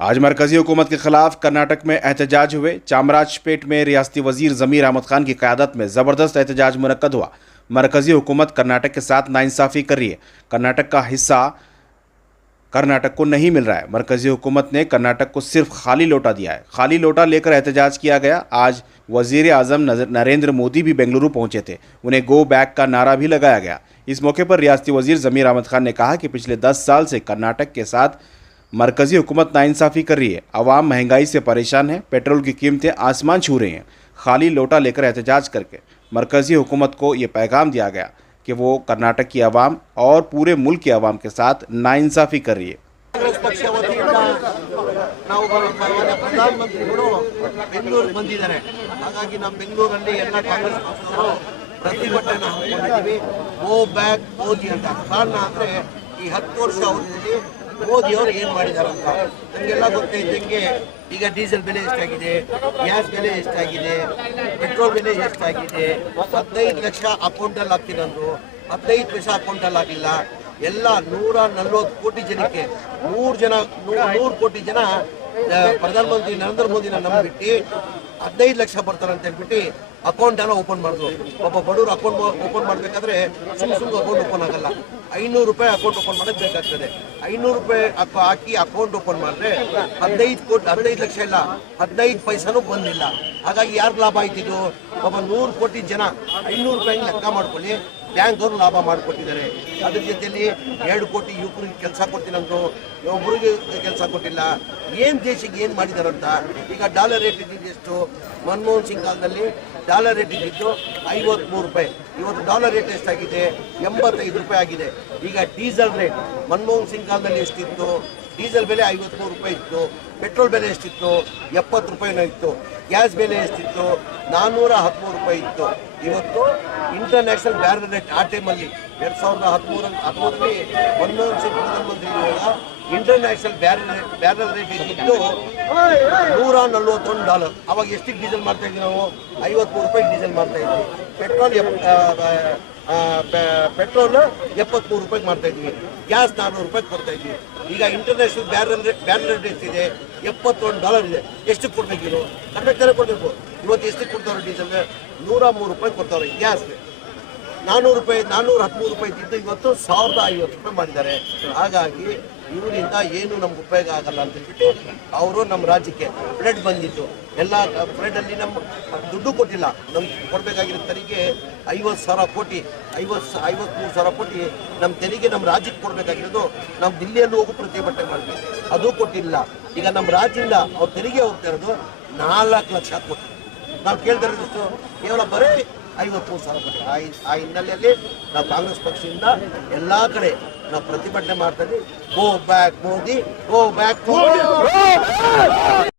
आज मरकजी हुकूमत के खिलाफ कर्नाटक में एहतजाज हुए। चामराजपेट में रियासती वजीर ज़मीर अहमद खान की क़यादत में ज़बरदस्त एहतजाज मुनक्कद हुआ। मरकजी हुकूमत कर्नाटक के साथ नाइंसाफ़ी कर रही है। कर्नाटक का हिस्सा कर्नाटक को नहीं मिल रहा है। मरकजी हुकूमत ने कर्नाटक को सिर्फ खाली लोटा दिया है। खाली लोटा लेकर एहतजाज किया गया। आज वज़ीर आज़म नरेंद्र मोदी भी बेंगलुरु पहुंचे थे। उन्हें गो बैक का नारा भी लगाया गया। इस मौके पर रियासती वजीर ज़मीर अहमद खान ने कहा कि पिछले 10 साल से कर्नाटक के साथ मरकजी हुकूमत नाइंसाफ़ी कर रही है। आवाम महंगाई से परेशान है। पेट्रोल की कीमतें आसमान छू रही हैं। खाली लोटा लेकर एहतजाज करके मरकजी हुकूमत को ये पैगाम दिया गया कि वो कर्नाटक की आवाम और पूरे मुल्क की आवाम के साथ नाइंसाफ़ी कर रही है। ಕಾಂಗ್ರೆಸ್ ಪಕ್ಷ ವತಿಯಿಂದ ನಾವು ಮಾನ್ಯ ಪ್ರಧಾನಮಂತ್ರಿಗಳು ಬೆಂಗಳೂರಿಗೆ ಬಂದಿದ್ದಾರೆ. ಹಾಗಾಗಿ ನಾವು ಬೆಂಗಳೂರಲ್ಲಿ ಎಲ್ಲ ಕಾಂಗ್ರೆಸ್ ಪಕ್ಷದವರು ಪ್ರತಿಭಟನೆ ಹಮ್ಮಿಕೊಂಡಿದ್ದೀವಿ. ಗೋ ಬ್ಯಾಕ್ ಮೋದಿ ಅಂತ. ಕಾರಣ ಅಂದರೆ ಈ 10 ವರ್ಷ ಅವಧಿಯಲ್ಲಿ ಮೋದಿ ಅವರು ಏನು ಮಾಡಿದ್ದಾರೆ ಅಂತ ನಮಗೆಲ್ಲ ಗೊತ್ತಿದ್ದಂಗೆ ಈಗ ಡೀಸೆಲ್ ಬೆಲೆ ಎಷ್ಟಾಗಿದೆ, ಗ್ಯಾಸ್ ಬೆಲೆ ಎಷ್ಟಾಗಿದೆ, ಪೆಟ್ರೋಲ್ ಬೆಲೆ ಎಷ್ಟಾಗಿದೆ. 15 ಲಕ್ಷ ಅಕೌಂಟಲ್ಲಿ ಹಾಕ್ತೀನಂದ್ರು, 15 ಪೈಸೆ ಅಕೌಂಟಲ್ಲಿ ಆಗಿಲ್ಲ. ಎಲ್ಲ 140 ಕೋಟಿ ಜನಕ್ಕೆ 100 ಕೋಟಿ ಜನ ಪ್ರಧಾನಮಂತ್ರಿ ನರೇಂದ್ರ ಮೋದಿನ ನಂಬಿಟ್ಟು 15 ಲಕ್ಷ ಬರ್ತಾರೆ ಅಂತ ಹೇಳ್ಬಿಟ್ಟು ಅಕೌಂಟ್ ಎಲ್ಲ ಓಪನ್ ಮಾಡಿದ್ರು. ಒಬ್ಬ ಬಡವರು ಅಕೌಂಟ್ ಓಪನ್ ಮಾಡಬೇಕಾದ್ರೆ ಸುಮ್ಮನೆ ಅಕೌಂಟ್ ಓಪನ್ ಆಗಲ್ಲ. 500 ರೂಪಾಯಿ ಅಕೌಂಟ್ ಓಪನ್ ಮಾಡೋದು ಬೇಕಾಗ್ತದೆ. 500 ರೂಪಾಯಿ ಹಾಕಿ ಅಕೌಂಟ್ ಓಪನ್ ಮಾಡಿದ್ರೆ 15 ಲಕ್ಷ ಇಲ್ಲ, 15 ಪೈಸಾನು ಬಂದಿಲ್ಲ. ಹಾಗಾಗಿ ಯಾರು ಲಾಭ ಆಯ್ತಿದ್ದು? ಒಬ್ಬ 100 ಕೋಟಿ ಜನ 500 ರೂಪಾಯಿ ಲೆಕ್ಕ ಮಾಡ್ಕೊಳ್ಳಿ, ಬ್ಯಾಂಕ್ ಅವರು ಲಾಭ ಮಾಡಿಕೊಟ್ಟಿದ್ದಾರೆ. ಅದ್ರ ಜೊತೆಯಲ್ಲಿ 2 ಕೋಟಿ ಯುವಕರಿಗೆ ಕೆಲಸ ಕೊಡ್ತೀನಂದ್ರು, ಒಬ್ಬರಿಗೆ ಕೆಲಸ ಕೊಟ್ಟಿಲ್ಲ. ಏನು ದೇಶಕ್ಕೆ ಏನು ಮಾಡಿದಾರಂತ. ಈಗ ಡಾಲರ್ ರೇಟ್ ಇದ್ದಿದ್ದು ಎಷ್ಟು? ಮನಮೋಹನ್ ಸಿಂಗ್ ಕಾಲದಲ್ಲಿ ಡಾಲರ್ ರೇಟ್ ಇದ್ದಿದ್ದು 53 ರೂಪಾಯಿ. ಇವತ್ತು ಡಾಲರ್ ರೇಟ್ ಎಷ್ಟಾಗಿದೆ? 85 ರೂಪಾಯಿ ಆಗಿದೆ. ಈಗ ಡೀಸೆಲ್ ರೇಟ್ ಮನಮೋಹನ್ ಸಿಂಗ್ ಕಾಲದಲ್ಲಿ ಎಷ್ಟಿತ್ತು? ಡೀಸೆಲ್ ಬೆಲೆ 53 ರೂಪಾಯಿ ಇತ್ತು. ಪೆಟ್ರೋಲ್ ಬೆಲೆ ಎಷ್ಟಿತ್ತು? 70 ರೂಪಾಯಿನೂ ಇತ್ತು. ಗ್ಯಾಸ್ ಬೆಲೆ ಎಷ್ಟಿತ್ತು? 413 ರೂಪಾಯಿ ಇತ್ತು. ಇವತ್ತು ಇಂಟರ್ನ್ಯಾಷನಲ್ ಬ್ಯಾರಲ್ ರೇಟ್ ಆ ಟೈಮಲ್ಲಿ 2013ರಲ್ಲಿ ಮನಮೋಹನ್ ಸಿಂಗ್ ಪ್ರಧಾನಮಂತ್ರಿ ಇಂಟರ್ನ್ಯಾಷನಲ್ ಬ್ಯಾರಲ್ ರೇಟ್ ಇದ್ದಿದ್ದು $141. ಅವಾಗ ಎಷ್ಟಿಗೆ ಡೀಸೆಲ್ ಮಾಡ್ತಾ ಇದ್ವಿ ನಾವು? 53 ರೂಪಾಯಿಗೆ ಡೀಸೆಲ್ ಮಾಡ್ತಾ ಇದ್ವಿ. ಪೆಟ್ರೋಲ್ 73 ರೂಪಾಯಿಗೆ ಮಾಡ್ತಾ ಇದ್ವಿ. ಗ್ಯಾಸ್ 400 ರೂಪಾಯಿಗೆ ಕೊಡ್ತಾ ಇದ್ವಿ. ಈಗ ಇಂಟರ್ನ್ಯಾಷನಲ್ ಬ್ಯಾರಲ್ ರೇಟ್ ಎಷ್ಟಿದೆ? $71 ಇದೆ. ಎಷ್ಟು ಕೊಡ್ಬೇಕಿರು? ಕರೆಕ್ಟ್ ತಾನೇ ಕೊಡಬೇಕು. ಇವತ್ತು ಎಷ್ಟು ಕೊಡ್ತಾವ್ರೆ? ಡೀಸೆಲ್ 103 ರೂಪಾಯಿ ಕೊಡ್ತಾವ್ರೆ. ಗ್ಯಾಸ್ಗೆ 413 ರೂಪಾಯಿ ಇದ್ದಿದ್ದು ಇವತ್ತು 1050 ರೂಪಾಯಿ ಮಾಡಿದ್ದಾರೆ. ಹಾಗಾಗಿ ಇವರಿಂದ ಏನು ನಮ್ಗೆ ಉಪಯೋಗ ಆಗಲ್ಲ ಅಂತ ಹೇಳ್ಬಿಟ್ಟು ಅವರು ನಮ್ಮ ರಾಜ್ಯಕ್ಕೆ ಫ್ಲಡ್ ಬಂದಿತ್ತು. ಎಲ್ಲ ಫ್ಲಡ್ಡಲ್ಲಿ ನಮ್ಮ ದುಡ್ಡು ಕೊಟ್ಟಿಲ್ಲ. ನಮ್ಗೆ ಕೊಡಬೇಕಾಗಿರೋ ತೆರಿಗೆ 50,000 ಕೋಟಿ, 53,000 ಕೋಟಿ ನಮ್ಮ ತೆರಿಗೆ ನಮ್ಮ ರಾಜ್ಯಕ್ಕೆ ಕೊಡಬೇಕಾಗಿರೋದು ನಾವು ದಿಲ್ಲಿಯಲ್ಲೂ ಹೋಗಿ ಪ್ರತಿಭಟನೆ ಮಾಡಿದ್ವಿ, ಅದು ಕೊಟ್ಟಿಲ್ಲ. ಈಗ ನಮ್ಮ ರಾಜ್ಯದಿಂದ ಅವ್ರ ತೆರಿಗೆ ಹೋಗ್ತಾ ಇರೋದು 4 ಲಕ್ಷ ಕೋಟಿ. ನಾವು ಕೇಳ್ತಾ ಇರೋದಷ್ಟು ಕೇವಲ ಬರೀ 53,000 ಕೋಟಿ. ಆ ಹಿನ್ನೆಲೆಯಲ್ಲಿ ನಾವು ಕಾಂಗ್ರೆಸ್ ಪಕ್ಷದಿಂದ ಎಲ್ಲ ಕಡೆ ನಾವು ಪ್ರತಿಭಟನೆ ಮಾಡ್ತಾ ಇದ್ದೀವಿ. Go back Modi, go back Modi.